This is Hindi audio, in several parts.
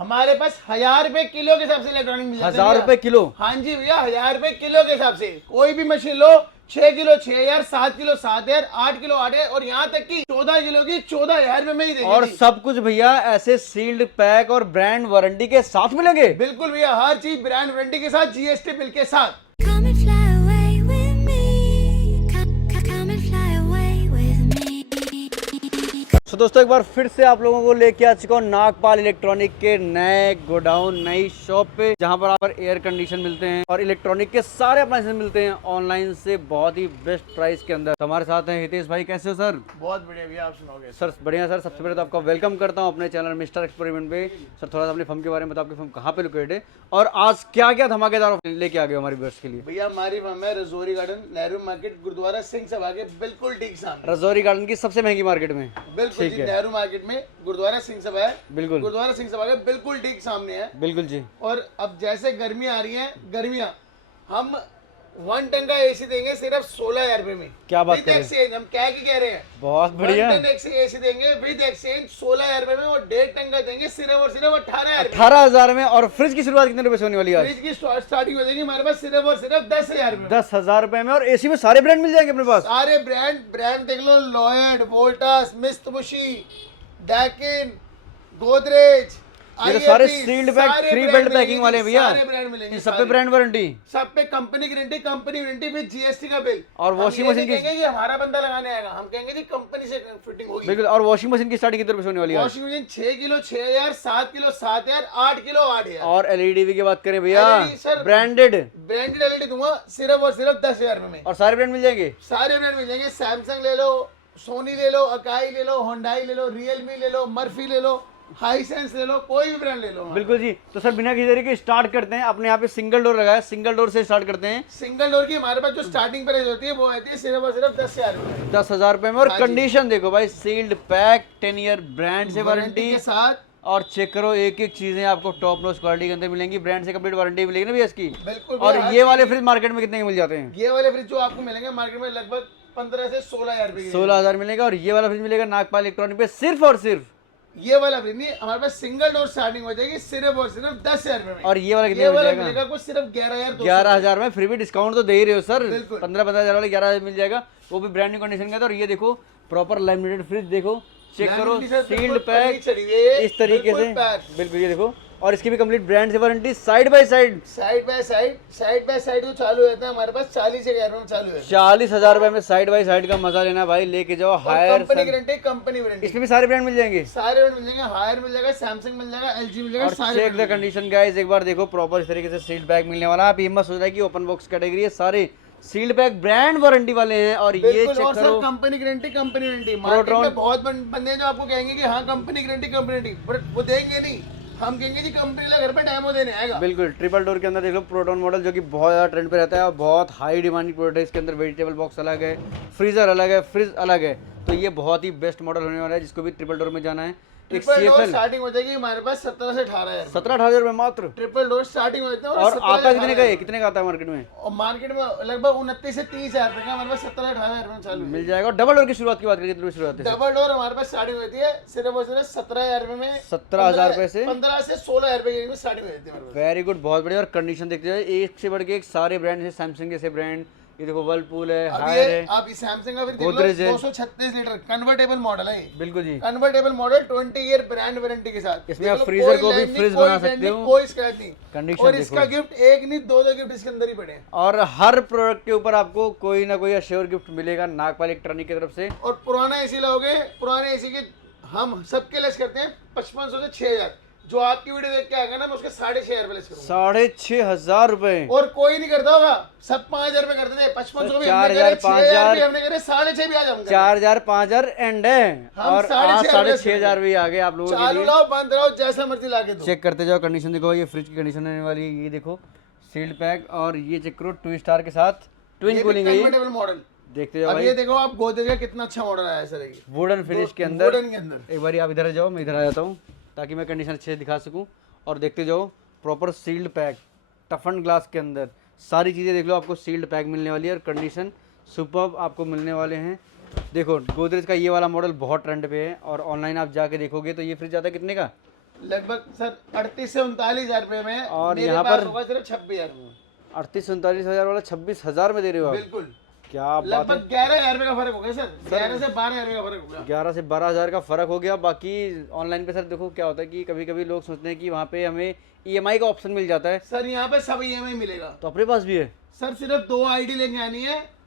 हमारे पास 1000 रुपए किलो के हिसाब से इलेक्ट्रॉनिक मिल जाते हैं 1000 भैया। रुपए किलो? हाँ जी भैया, 1000 रुपए किलो के हिसाब से कोई भी मशीन लो, 6 किलो 6000, 7 किलो 7000, 8 किलो 8000 और यहाँ तक कि 14 किलो की 14000 में ही देंगे और जी। सब कुछ भैया ऐसे सील्ड पैक और ब्रांड वारंटी के साथ मिलेंगे? बिल्कुल भैया, हर चीज ब्रांड वारंटी के साथ, जीएसटी बिल के साथ। Come and fly away with me. Come and fly away with me. तो दोस्तों एक बार फिर से आप लोगों को लेके आ चुका हूँ नागपाल इलेक्ट्रॉनिक के नए गोडाउन, नई शॉप पे, जहाँ पर आप पर एयर कंडीशन मिलते हैं और इलेक्ट्रॉनिक के सारे अप्लायंसेस मिलते हैं ऑनलाइन से बहुत ही बेस्ट प्राइस के अंदर। तो हमारे साथ हैं हितेश भाई। कैसे हो सर? बहुत बढ़िया भैया, आप सुनाओगे? सर बढ़िया सर। सबसे पहले तो आपका वेलकम करता हूँ अपने चैनल मिस्टर एक्सपेरिमेंट पे। सर थोड़ा सा अपने फर्म के बारे में बताओ, आपकी फर्म कहाँ पे लोकेटेड है और आज क्या क्या धमाकेदार लेके आ गए हमारे व्यूअर्स के लिए? भैया हमारी फर्म है रजौरी गार्डन, नेहरू मार्केट, गुरुद्वारा सिंह सभा के बिल्कुल ठीक सामने। रजौरी गार्डन की सबसे महंगी मार्केट में? बिल्कुल ठीक जी, है। नेहरू मार्केट में गुरुद्वारा सिंह सभा है। बिल्कुल गुरुद्वारा सिंह सभा के बिल्कुल ठीक सामने है। बिल्कुल जी। और अब जैसे गर्मियां आ रही हैं, गर्मियां हम 1 टन का एसी देंगे सिर्फ 16000 में। क्या बात विद कर रहे हैं? एक्सचेंज, हम क्या की कह रहे हैं, बहुत बढ़िया। 1 टन एसी देंगे विद एक्सचेंज 16000 में और 1.5 टन का देंगे सिर्फ और सिर्फ 18000 में। 18,000 में। और फ्रिज की शुरुआत कितने रुपए से होने वाली है आज? फ्रिज की स्टार्टिंग हो जाएगी हमारे पास सिर्फ और सिर्फ 10,000 में। 10,000 रुपए में। और एसी में सारे ब्रांड मिल जाएंगे अपने पास? सारे ब्रांड देख लो, लॉयड, वोल्टास, मित्सुबिशी, डैकिन, गोदरेज, ये तो सारे IFB, सील्ड पैक सारे फ्री brand बेल्ट मिलेंगे पैकिंग जी, वाले भैया। सारे ब्रांड मिलेंगे, इन सब पे सारे। Brand warranty? सब पे कंपनी गारंटी विद जीएसटी का बिल। और वॉशिंग हम ये मशीन नहीं की? कहेंगे कि हमारा बंदा लगाने आएगा, हम कहेंगे जी कंपनी से फिटिंग होगी। बिल्कुल। और वॉशिंग मशीन की स्टार्टिंग कितने रुपए से होने वाली है आज? Washing machine 6 kilo 6000, 7 kilo 7000, 8 kilo 8000। और एलईडी की बात करें भैया, LED sir, branded branded LED दूंगा सिर्फ और सिर्फ 10,000 में। और सारे ब्रांड मिल जाएंगे? सारे ब्रांड मिल जाएंगे। सैमसंग ले लो, सोनी ले लो, अकाई ले लो, होंडाई ले लो, रियलमी ले लो, मर्फी ले लो, हाईसेंस ले लो, कोई भी ब्रांड ले लो। बिल्कुल जी। तो सर बिना किसी देरी के स्टार्ट करते हैं। अपने यहाँ पे सिंगल डोर लगा है, सिंगल डोर से स्टार्ट करते हैं। सिंगल डोर की हमारे पास जो स्टार्टिंग प्राइस होती है वो आती है सिर्फ और सिर्फ 10,000 में। 10,000 रुपए में। और हाँ जी। कंडीशन देखो भाई, सील्ड पैक, 10 ईयर ब्रांड से वारंटी वारंटी के साथ। और चेक करो, एक एक चीजें आपको टॉप नॉच क्वालिटी के अंदर मिलेंगी। ब्रांड से कंप्लीट वारंटी मिलेगी ना भैया इसकी? बिल्कुल। और भैया, ये वाले फ्रिज मार्केट में कितने के मिल जाते हैं? ये वाले फ्रिज जो आपको मिलेंगे मार्केट में लगभग 15 से 16,000 रुपए के। 16,000 मिलेगा। और ये वाला फ्रिज मिलेगा नागपाल इलेक्ट्रॉनिक पे सिर्फ और सिर्फ? ये वाला फ्रिज नहीं, हमारे पास सिंगल डोर स्टार्टिंग हो जाएगी सिर्फ और सिर्फ 10,000 में। और ये वाला ये कितने में वाला मिल मिलेगा जाएगा? आपको सिर्फ 11,200। 11,000 में। फिर भी डिस्काउंट तो दे ही रहे हो सर। बिल्कुल। 15,000 वाले 11,000 मिल जाएगा, वो भी ब्रांड न्यू कंडीशन का। तो और ये देखो प्रॉपर लैमिनेटेड फ्रिज, देखो चेक करो, Laminated सर, सील्ड बिल्कुल पैक पन्नी चढ़ी हुई है, इस तरीके बिल्कुल से। पैक। बिल्कुल ये देखो। और इसकी भी कंप्लीट ब्रांड से warranty side by side. Side by side जो चालू रहता है हमारे पास 40,000 में चालू है। 40,000 रुपए में साइड बाय साइड का मजा लेना भाई, लेके जाओ। Hire company guarantee, company warranty, इसमें भी सारे ब्रांड मिल जाएंगे। सारे ब्रांड मिल जाएंगे। हायर मिल जाएगा, सैमसंग मिल जाएगा, एलजी मिल जाएगा, और सारे चेक द कंडीशन गाइस, एक बार देखो प्रॉपर इस तरीके से सील्ड पैक मिलने वाला है। आप ये मत सोच रहा है कि ओपन बॉक्स कैटेगरी है, सारे सील्ड पैक ब्रांड वारंटी वाले हैं। और ये बिल्कुल। चेक और सर करो, कंपनी गारंटी मार्केट में बहुत बंदे हैं जो आपको कहेंगे कि हाँ कंपनी गारंटी, बट वो देंगे नहीं। हम कहेंगे जी कंपनी वाला घर पे डेमो देने आएगा। बिल्कुल। ट्रिपल डोर के अंदर देख लो प्रोटॉन मॉडल, जो कि बहुत ज़्यादा ट्रेंड पे रहता है और बहुत हाई डिमांडिंग प्रोडक्ट है। इसके अंदर वेजिटेबल बॉक्स अलग है, फ्रीजर अलग है, फ्रिज अलग है। तो ये बहुत ही बेस्ट मॉडल होने वाला है जिसको भी ट्रिपल डोर में जाना है। एक ट्रिपल डोर CFL स्टार्टिंग हो जाएगी हमारे पास 17 से 18,000। 17-18,000 रुपए मात्र। ट्रिपल डोर स्टार्टिंग हो जाते हैं। और 17 आता से कितने का है? कितने का आता है मार्केट में? और मार्केट में लगभग 29 से 30,000 रुपए का हमारे पास 17 से 18,000 में चालू है। मिल जाएगा। और डबल डोर की शुरुआत की बात करें, कितने रुपए शुरुआत है? डबल डोर हमारे पास स्टार्टिंग होती है सिर्फ और सिर्फ 17,000 रुपए में। 17,000 रुपए से 15 से 16,000 रुपए की स्टार्टिंग हो जाती है हमारे पास। वेरी गुड, बहुत बढ़िया। और कंडीशन देखते जाए, एक से बढ़ के एक सारे ब्रांड है। सैमसंग जैसे ब्रांड, ये देखो वर्लपूल है, अब हायर ये है, आप सैमसंग का फिर देख लो, गोदरेज है। 236 लीटर कन्वर्टेबल मॉडल है। बिल्कुल जी। Convertible model 20 year brand warranty के साथ। इसमें देख आप लो, फ्रीजर कोई को भी लैंड नहीं, फ्रिज कोई बना लैंड सकते नहीं, हो। कोई शिकायत नहीं। कंडीशन और इसका देखो। गिफ्ट एक नहीं दो गिफ्ट इसके अंदर ही पड़े हैं। और हर प्रोडक्ट के ऊपर आपको कोई ना कोई अश्योर गिफ्ट मिलेगा नागपाल इलेक्ट्रॉनिक की तरफ से। और पुराना एसी लोगे, पुराने एसी के हम सबके लेस करते हैं 5500 से 6,000। जो आपकी वीडियो देख के आएगा ना मैं उसके 6,500 रुपए लेस करूंगा। 6,500 रुपए। और कोई नहीं करता होगा, सब 5,000 रुपए करते थे। 5500 भी हमने 4,000, करे, 6,000 भी हमने करे, 6,500 भी आज हम करें। 4,000 5,000 एंड है। हम और 6,500 भी आ गए आप लोगों के चालू लिए। लाओ बंद रहो जैसा मर्जी लाके दो। चेक करते जाओ कंडीशन देखो। ये फ्रिज की कंडीशन होने वाली है, ये देखो सील्ड पैक। और ये चेक करो 2 स्टार के साथ ट्विन कूलिंग है ये। Convertible model. देखते जाओ अब भाई, ये देखो आप गोदरेज का कितना अच्छा मॉडल आया है सर। ये वुडन फिनिश के अंदर। वुडन के अंदर। एक बार आप इधर आ जाओ, मैं इधर आ जाता हूँ ताकि मैं कंडीशन अच्छे से दिखा सकूँ। और देखते जाओ प्रॉपर सील्ड पैक टफन ग्लास के अंदर सारी चीज़ें देख लो। आपको सील्ड पैक मिलने वाली है और कंडीशन सुपर्ब आपको मिलने वाले हैं। देखो गोदरेज का ये वाला मॉडल बहुत ट्रेंड पे है और ऑनलाइन आप जाके देखोगे तो ये फ्रिज आता है कितने का? लगभग सर 38 से 39,000 रुपए में और मेरे यहाँ पास पर होगा सिर्फ 26,000 में। 38-39 हज़ार वाला 26,000 में दे रहे हो आप? बिल्कुल, क्या बात है। लगभग 11,000 रुपए का फर्क हो गया सर, 11 से 12,000 रुपए का फर्क हो गया। 11 से 12 हज़ार का फ़र्क हो गया। बाकी ऑनलाइन पे सर देखो क्या होता है कि कभी कभी लोग सोचते हैं कि वहाँ पे हमें EMI का ऑप्शन मिल जाता है, सर यहाँ पे सब EMI मिलेगा। तो अपने पास भी है। सर सिर्फ 2 आईडी लेके आनी है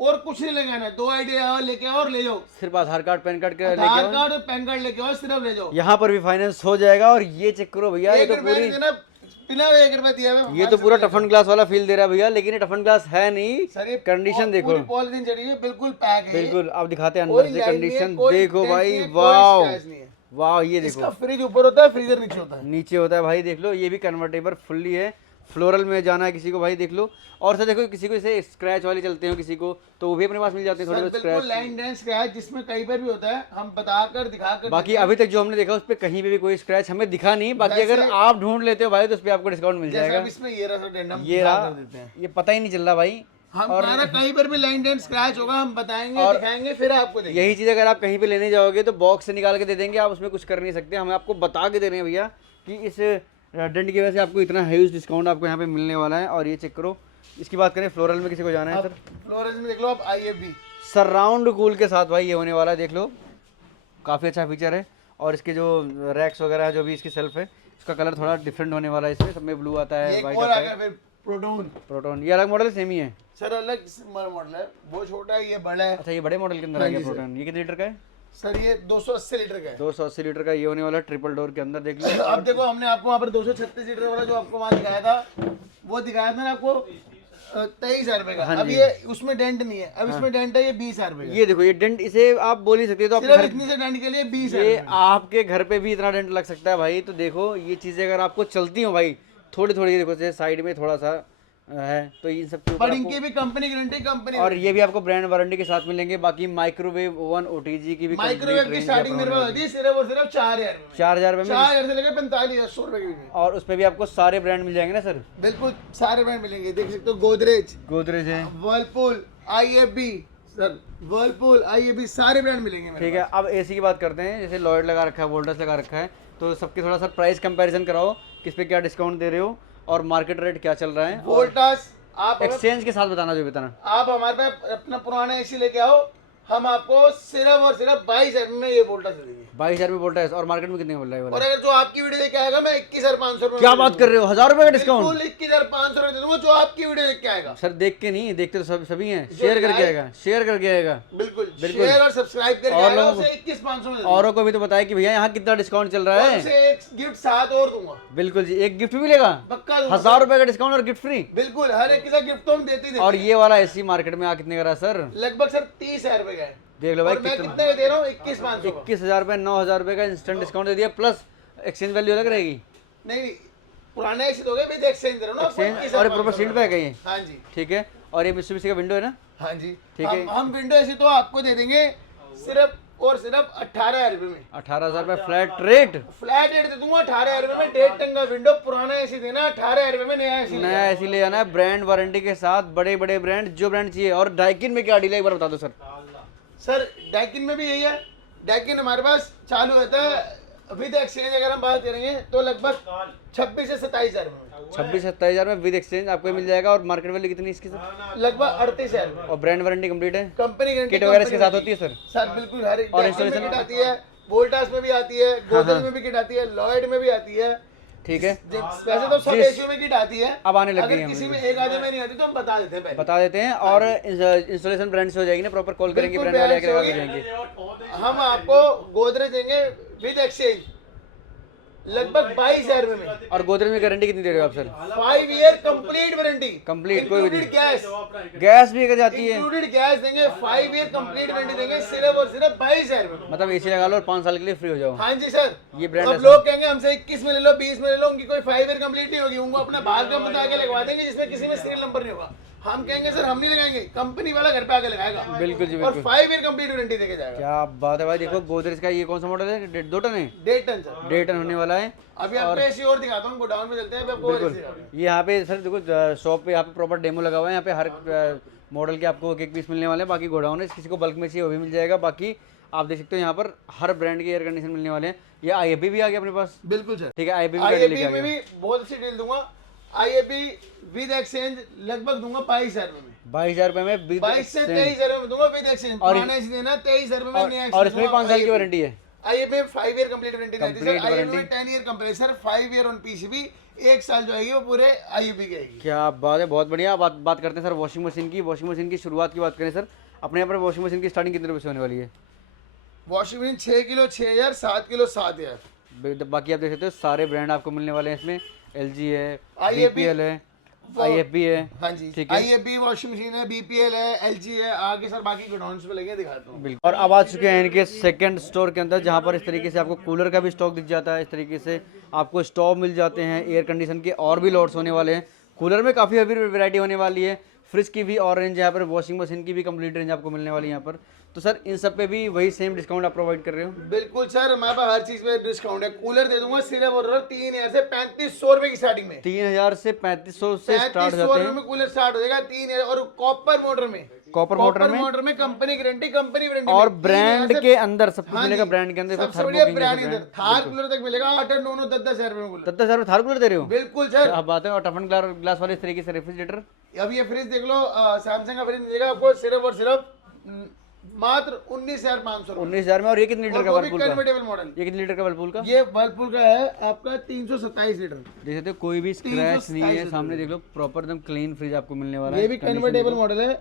और कुछ नहीं लेके आना है, 2 आईडी लेके आओ और ले जाओ। सिर्फ आधार कार्ड पैन कार्ड के लेके आधार आओ। कार्ड और पैन कार्ड लेके आओ, सिर्फ ले जाओ। यहाँ पर भी फाइनेंस हो जाएगा। और ये चेक करो भैया, ये 1 तो रुपए पूरी नहीं देना, बिना 1 रुपए दिए हुए ये तो पूरा टफन ग्लास वाला फील दे रहा है भैया, लेकिन ये टफन ग्लास है नहीं। सर ये कंडीशन देखो, पॉलिथीन चढ़ी है, बिल्कुल पैक है। बिल्कुल आप दिखाते हैं कोई अंदर से लाइन नहीं है, कंडीशन कोई देखो डेंट भाई। नहीं है, कोई वाह स्क्रैच नहीं है। वाह, ये देखो इसका फ्रिज ऊपर होता है, फ्रीजर नीचे होता है। नीचे होता है भाई, देख लो। ये भी कन्वर्टेबल फुल्ली है। फ्लोरल में जाना है किसी को भाई, देख लो। और सर देखो, किसी को इसे स्क्रैच वाले चलते हो किसी को, तो वो भी अपने पास मिल जाते हैं थोड़े सर बहुत बिल्कुल स्क्रैच। लाइन डेंट स्क्रैच जिसमें कहीं पर भी होता है, हम बताकर दिखाकर बाकी अभी तक जो हमने देखा उस पर कहीं पे भी कोई स्क्रैच हमें दिखा नहीं। बाकी अगर जैसे- आप ढूंढ लेते हो भाई तो उस पर आपको डिस्काउंट मिल जैसे जाएगा। अब इसमें ये रहा सर डेंट, हम ये दिखा रहा, कर देते हैं। ये पता ही नहीं चल रहा भाई। हमारा कहीं पर भी लाइन डेंट स्क्रैच होगा, हम बताएंगे, और दिखाएंगे, फिर आपको देंगे। यही चीज़ अगर आप कहीं पे लेने जाओगे तो बॉक्स से निकाल के दे देंगे, आप उसमें कुछ कर नहीं सकते। हमें आपको बता के दे रहे हैं भैया कि इस डेंट की वजह से आपको इतना ह्यूज डिस्काउंट आपको यहाँ पे मिलने वाला है। और ये चेक करो, इसकी बात करें फ्लोरल में किसी को जाना है अब सर, फ्लोरेंस में देख लो आप, IFB सराउंड कूल के साथ भाई ये होने वाला है। देख लो, काफ़ी अच्छा फीचर है। और इसके जो रैक्स वगैरह है, जो भी इसकी सेल्फ है, उसका कलर थोड़ा डिफरेंट होने वाला है। इसमें सब में ब्लू आता है, एक वाइट और आता आ गया है। फिर प्रोटोन। प्रोटोन ये अलग मॉडल है, सेम ही है? सर अलग मॉडल है, वो छोटा है, ये बड़ा है। अच्छा, ये बड़े मॉडल के अंदर आ हाँ गया जी सर। प्रोटोन। ये कितने लीटर का है? सर ये 280 लीटर का है। 280 लीटर का ये होने वाला, ट्रिपल डोर के अंदर। देख लो, अब देखो, हमने आपको वहाँ पर 236 लीटर वाला जो आपको वहाँ दिखाया था, वो दिखाया था ना आपको 23,000 रुपए का। हाँ अब जी। ये उसमें डेंट नहीं है, अब इसमें डेंट है, ये 20,000 रुपए का। ये देखो, ये डेंट इसे आप बोल ही सकते हो। तो आप सिर्फ इतनी से डेंट के लिए 20,000 ये रुपए। आपके घर पे भी इतना डेंट लग सकता है भाई। तो देखो, ये चीज़ें अगर आपको चलती हो भाई, थोड़ी थोड़ी, देखो जैसे साइड में थोड़ा सा है, तो इन सब के ऊपर पर आपको- इनकी भी कंपनी गारंटी, कंपनी और ये भी आपको ब्रांड वारंटी के साथ मिलेंगे। बाकी माइक्रोवेव ओवन OTG की भी माइक्रोवेव की स्टार्टिंग मेरे पास होती है सिर्फ और सिर्फ 4,000 में। 4,000 रुपये में। 4,000 से लेकर 45,000 रुपए की भी। और उसमें भी आपको सारे ब्रांड मिल जाएंगे ना सर? बिल्कुल सारे ब्रांड मिलेंगे, देख सकते हो। गोदरेज, गोदरेज है, Whirlpool, IFB, sir Whirlpool, IFB सारे ब्रांड मिलेंगे मेरे ठीक है। अब AC की बात करते हैं। जैसे लॉयड लगा रखा है, वोल्टास लगा रखा है, तो सबके थोड़ा सा प्राइस कंपैरिजन कराओ, किस पे क्या डिस्काउंट दे रहे हो और मार्केट रेट क्या चल रहा है। पास। वोल्टास आप एक्सचेंज के साथ बताना, जो बताना। आप हमारे पास अपना पुराना AC लेके आओ, हम आपको सिर्फ और सिर्फ 22,000 में ये वोल्टास दे देंगे। 22,000 में वोल्टास, और मार्केट में कितने का मिल रहा है ये और वाला? अगर जो आपकी वीडियो लेके आएगा, मैं 21,500 रुपए क्या बात कर रहे हो, 1,000 रुपए का डिस्काउंट? बिल्कुल 21,500 रुपए दे दूंगा, जो आपकी वीडियो लेके आएगा। सर देख के नहीं, देखते तो सभी हैं। शेयर करके आएगा, शेयर करके आएगा। बिल्कुल बिल्कुल। शेयर और सब्सक्राइब करके और आएगा, लोगों को- उसे 21,500 में दे दूंगा। औरों को भी तो बताया कि भैया यहाँ कितना डिस्काउंट चल रहा और है। उसे एक गिफ्ट साथ और दूंगा, बिल्कुल जी, एक गिफ्ट भी मिलेगा। पक्का दूंगा। 1,000 रुपए का डिस्काउंट और गिफ्ट फ्री। बिल्कुल, हर एक के साथ गिफ्ट तो हम देते ही देते और हैं। ये वाला AC मार्केट में आ कितने का रहा सर? लगभग सर 30,000 रुपए का है। देख लो भाई, और मैं कितना कितने में दे रहा हूँ? 21,500 का। 21,000 रुपए, 9,000 रुपए का इंस्टेंट डिस्काउंट दे दिया, प्लस एक्सचेंज वैल्यू अलग रहेगी। नहीं नहीं, पुराना एक्सीड हो गया, मैं एक्सचेंज दे रहा हूँ ना आपको, एक्सचेंज और प्रॉपर 21,500 सीट पे है ये, हाँ जी, ठीक है। और ये मिस्टर का विंडो है ना? हाँ जी, ठीक है। हम विंडो ऐसी तो आपको दे देंगे सिर्फ और सिर्फ 18,000 रुपए में। 18,000 रुपए फ्लैट रेट। फ्लैट रेट दे दूंगा 18,000 रुपए में। 1.5 टन का विंडो, पुराना एसी देना 18,000 रुपए में, नया एसी नया AC ले आना है, ब्रांड वारंटी के साथ, बड़े बड़े ब्रांड, जो ब्रांड चाहिए। और डाइकिन में क्या डील है, एक बार बता दो सर। सर डैकिन में भी यही है। डैकिन हमारे पास चालू होता है विद एक्सचेंज, अगर हम बात करेंगे तो लगभग 26 से 27,000 रुपए में। 26-27,000 में विद एक्सचेंज आपको ये मिल जाएगा। और मार्केट वैल्यू कितनी इसकी सर? लगभग 38,000 रुपए। और ब्रांड वारंटी कंप्लीट है, कंपनी गारंटी किट वगैरह इसके साथ होती है सर? सर बिल्कुल, हर एक और डैकिन में installation- किट आती है, वोल्टास में भी आती है, गोदरेज में भी किट आती है, लॉयड में भी आती है। ठीक है, वैसे तो सब जिस- एसियों में किट आती है, अब आने लग गई अगर है किसी हमें। में एक आधे में नहीं आती तो हम बता देते हैं पहले। बता देते हैं। और इंस्टॉलेशन ब्रांड से हो जाएगी ना, प्रॉपर कॉल करेंगे, बिल्कुल ब्रांड वाले brand आके से लगा के होगी। जाएंगे। हम आपको गोदरेज देंगे विद एक्सचेंज लगभग 22,000 रुपए में। और गोदरेज में गारंटी कितनी दे रहे हो आप sir? 5 year complete warranty, complete, कोई भी इंक्लूडेड गैस, गैस भी अगर जाती है, इंक्लूडेड गैस देंगे। 5 ईयर कंप्लीट वारंटी देंगे सिर्फ और सिर्फ 22,000 रुपए में। मतलब AC लगा लो और 5 साल के लिए फ्री हो जाओ। हाँ जी सर। ये brand अब ऐसा- लोग कहेंगे हमसे 21 में ले लो, 20 में ले लो, उनकी कोई 5 ईयर कंप्लीट नहीं होगी, उनको अपना भाग नंबर बता के लगवा देंगे जिसमें किसी में सीरियल नंबर नहीं होगा। हम कहेंगे सर हम नहीं लगाएंगे, कंपनी वाला घर पे आके लगाएगा। बिल्कुल जी, और बिल्कुल। 5 ईयर कंप्लीट वारंटी देके जाएगा। क्या बात है भाई। देखो गोदरेज का ये कौन सा मॉडल है? 2 टन है, 1.5 टन सर। 1.5 टन होने वाला है। अभी आपको एसी और दिखाता हूँ, गोडाउन में चलते हैं, अभी आपको और बिल्कुल। AC दिखाता हूँ। ये यहाँ पे सर देखो, शॉप पे यहाँ पे प्रॉपर डेमो लगा हुआ है। यहाँ पे हर मॉडल के आपको एक एक पीस मिलने वाले हैं। बाकी गोडाउन है, किसी को बल्क में चाहिए वो भी मिल जाएगा। बाकी आप देख सकते हो यहाँ पर हर ब्रांड के एयर कंडीशन मिलने वाले हैं। ये IFB भी आ गया अपने पास, बिल्कुल सर। ठीक है, IFB भी IAB लेके आ में गया। भी बहुत अच्छी डील दूंगा। IAB विद एक्सचेंज लगभग दूंगा 22,000 रुपए में। 22,000 रुपए में with 22 से exchange। 23,000 रुपए में दूंगा विद एक्सचेंज। और- पुराना एसी देना 23,000 रुपए में नया और इसमें 5 साल की वारंटी है। IAB में 5 ईयर कंप्लीट वारंटी रहती है Complete सर। IAB में warranty। 10 year compressor, 5 year on PCB, 1 साल जो आएगी वो पूरे IAB की आएगी। क्या बात है, बहुत बढ़िया। बात करते हैं सर वॉशिंग मशीन की। वॉशिंग मशीन की शुरुआत की बात करें सर, अपने यहाँ पर वॉशिंग मशीन की स्टार्टिंग कितने रुपए से होने वाली है? Washing machine 6 kilo 6,000, 7 kilo 7,000। बाकी आप देख सकते हो सारे ब्रांड आपको मिलने वाले हैं इसमें। LG है, IAB BPL है, IFB है। हाँ जी, ठीक है। IAB वॉशिंग मशीन है, BPL है, LG है। आगे सर बाकी गोडाउन्स पे लगे दिखाता हूँ। बिल्कुल। और अब आ चुके हैं इनके सेकंड स्टोर के अंदर, जहाँ पर इस तरीके से आपको कूलर का भी स्टॉक दिख जाता है। इस तरीके से आपको स्टोव मिल जाते हैं, एयर कंडीशन के और भी लॉट्स होने वाले हैं। कूलर में काफ़ी हेवी वैरायटी होने वाली है। फ्रिज की भी और रेंज है यहाँ पर, वॉशिंग मशीन की भी कंप्लीट रेंज आपको मिलने वाली है यहाँ पर। तो सर इन सब पे भी वही सेम डिस्काउंट आप प्रोवाइड कर रहे हो? बिल्कुल सर, हमारे पास हर चीज पे डिस्काउंट है। कूलर दे दूंगा सिर्फ और सिर्फ 3,000 से 3,500 रुपए की स्टार्टिंग में। 3,000 से 3,500 से स्टार्ट हो 3,500 जाते रुपए हैं। में कूलर स्टार्ट हो जाएगा। 3,000 और कॉपर मोटर में, कॉपर मोटर में कंपनी गारंटी, कंपनी वारंटी और ब्रांड के अंदर सब कुछ मिलेगा। ब्रांड के अंदर सबसे बढ़िया ब्रांड के अंदर थार कूलर तक मिलेगा। 8 9 10,000 रुपए में कूलर। 10,000 रुपए थार कूलर दे रहे हो? बिल्कुल सर। क्या बात है। और टफन ग्लास वाले इस तरीके से रेफ्रिजरेटर? अब ये फ्रिज देख लो, सैमसंग का फ्रिज मिलेगा आपको सिर्फ और सिर्फ मात्र 19,500 रुपए। 19,000 में। और ये कितने लीटर का वर्लपूल का? Convertible model. ये कितने लीटर का वर्लपूल का? ये वर्लपूल का है आपका 327 लीटर। देख सकते हो कोई भी स्क्रैच नहीं है। सामने देख लो, प्रॉपर एकदम क्लीन फ्रिज आपको मिलने वाला है। ये भी कन्वर्टेबल मॉडल है।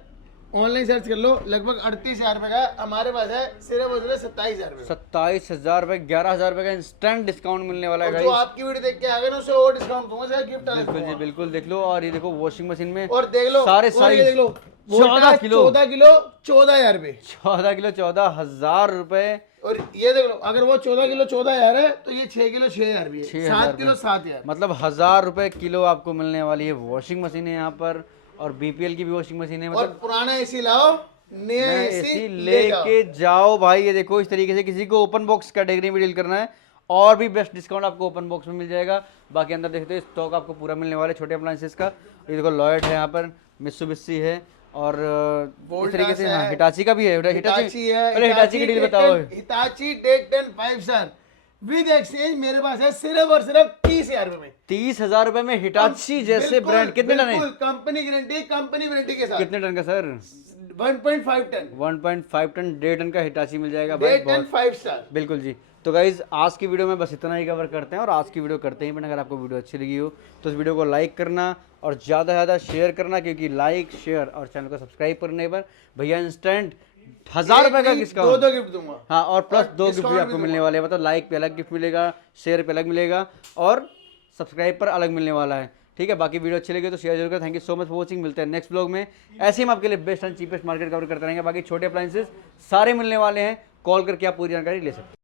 ऑनलाइन सर्च कर लो, लगभग 38,000 रुपए का। हमारे पास है सिर्फ और सिर्फ 27,000 रुपए। 27,000 रुपए, 11,000 रुपए का इंस्टेंट डिस्काउंट मिलने वाला है और जो गाइस। आपकी वीडियो देख के आ गए ना उसे और डिस्काउंट दूंगा सर, गिफ्ट अलग बिल्कुल जी, दूंगा। बिल्कुल। देख लो। और ये देखो वॉशिंग मशीन में और देख लो सारे और ये साइज देख लो 14 किलो 14 किलो 14,000 रुपए। 14 किलो 14,000 रुपए। और ये देख लो, अगर वो 14 किलो 14,000 है तो ये 6 किलो 6,000 भी है। 6,000 7 किलो 7,000। मतलब 1,000 रुपए किलो आपको मिलने वाली है वॉशिंग मशीन है यहाँ पर। और BPL की भी वॉशिंग मशीन है। और मतलब पुराना एसी लाओ, नया नया एसी एसी लेके लेके जाओ भाई। ये देखो इस तरीके से किसी को ओपन बॉक्स कैटेगरी में डील करना है और भी बेस्ट डिस्काउंट आपको ओपन बॉक्स में मिल जाएगा। बाकी अंदर देखते हो स्टॉक आपको पूरा मिलने वाला है छोटे अप्लायंसेस का। ये देखो लॉयड है यहाँ पर, मित्सुबिशी है और इस तरीके से हाँ, हिटाची का भी है। हिटाची है। पहले हिटाची की डील बताओ। Hitachi Deccan 5 star with exchange मेरे पास है सिर्फ और सिर्फ 30,000 रुपए में। 30,000 रुपए में हिटाची जैसे बिल्कुल, ब्रांड। कितने टन है? बिल्कुल, कंपनी गारंटी, कंपनी वारंटी के साथ। कितने टन का सर? 1.5 टन। 1.5 टन, 1.5 टन का हिटाची मिल जाएगा भाई। डेकन 5 स्टार। बिल्कुल जी। तो गाइज आज की वीडियो में बस इतना ही कवर करते हैं। और आज की वीडियो करते ही, बट अगर आपको वीडियो अच्छी लगी हो तो इस वीडियो को लाइक करना और ज़्यादा से ज़्यादा शेयर करना, क्योंकि लाइक शेयर और चैनल को सब्सक्राइब करने पर भैया इंस्टेंट 1,000 रुपए का डिस्काउंट। 2 गिफ्ट दूंगा। हाँ, और प्लस और 2 गिफ्ट भी discount आपको भी मिलने वाले हैं। मतलब लाइक पे अलग गिफ्ट मिलेगा, शेयर पे अलग मिलेगा और सब्सक्राइब पर अलग मिलने वाला है। ठीक है। बाकी वीडियो अच्छी लगी तो शेयर जरूर करें। Thank you so much for watching. मिलते हैं नेक्स्ट ब्लॉग में। ऐसे ही हम आपके लिए best and cheapest market cover करते रहेंगे। बाकी छोटे अप्लायंसेस सारे मिलने वाले हैं, कॉल करके आप पूरी जानकारी ले सकते हैं।